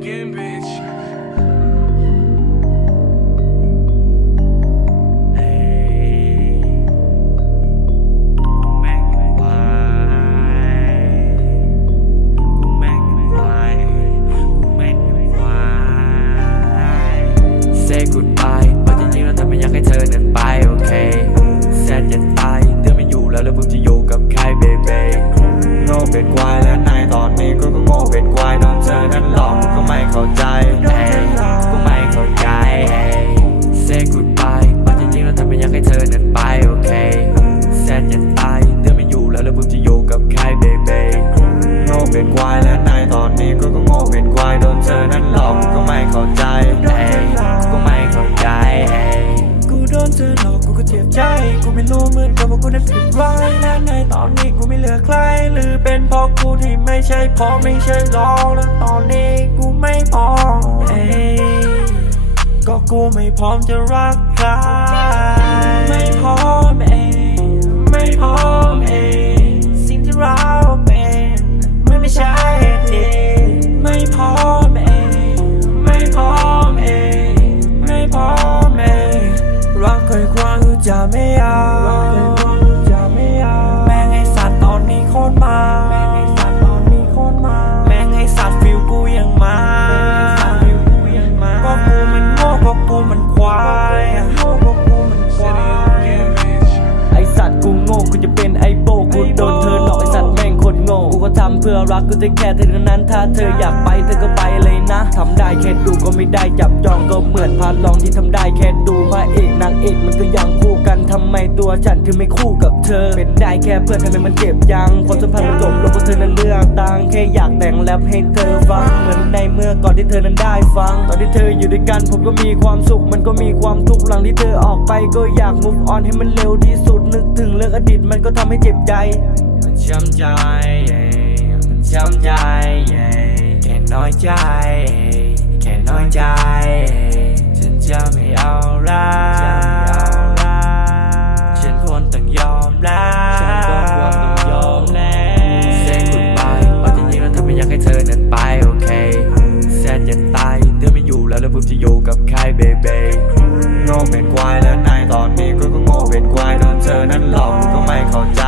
again, bitch. say goodbye เพราะจริงๆแล้วเธไมยากให้เธอนั้นไปโอเคแซดจะตายเธอไม่อยู่แล้วแล้วผมจะอยู่กับใครเบเบ้โง่เป็นควายและนายตอนนี้ก็ก็โง่เป็นควายนองเธอ ไม่รู้เหมือนกันว่ากูนั้นผิดร้ายและในตอนนี้กูไม่เหลือใคร หรือเป็นเพราะกูที่ไม่ใช่เพราะไม่ใช่หรอกแล้วตอนนี้กูไม่พร้อมเอ้ยก็กูไม่พร้อมจะรักใคร ไม่พร้อมเองไม่พร้อมเองสิ่งที่เราเป็นมันไม่ใช่เหตุผลไม่พร้อมเองไม่พร้อมเองไม่พร้อมเองรักเคยควางคือจะไม่เอา มาแม่งไอสัตว์ตอนนี้โคตรมาแม่งไอสัตว์ฟิลกูยังมาก็กูมันโง่ก็กูมันควายโง่ก็กูมันควายไอสัตว์กูโง่กูจะเป็นไอโบกูโดนเธอหลอกไอสัตว์แม่งโคตรโง่กูก็ทำเพื่อรักกูจะแค่เธอเท่านั้นถ้าเธออยากไปเธอก็ไปำไมตัวฉันถึงไม่คู่กับเธอ เป็นได้แค่เพื่อนทำไมมันเจ็บจังความสัมพันธ์มันจบลงเพราะเธอนั้นเลือกตังแค่อยากแต่งแรปให้เธอฟังเหมือนในเมื่อก่อนที่เธอนั้นได้ฟัง ตอนที่เธออยู่ด้วยกันผมก็มีความสุข มันก็มีความทุกข์หลังที่เธอออกไปก็อยาก move on ให้มันเร็วที่สุดนึกถึงเรื่องอดีตมันก็ทำให้เจ็บใจ มันช้ำใจ มันช้ำใจแค่น้อยใจ แค่น้อยใจ ฉันจะไม่เอาร้าย อยู่กับใครเบเบโง่เป็นควายแล้วนายตอนนี้ก็ก็โง่เป็นควายโดนเธอนั้นหลอกกูก็ไม่เข้าใจ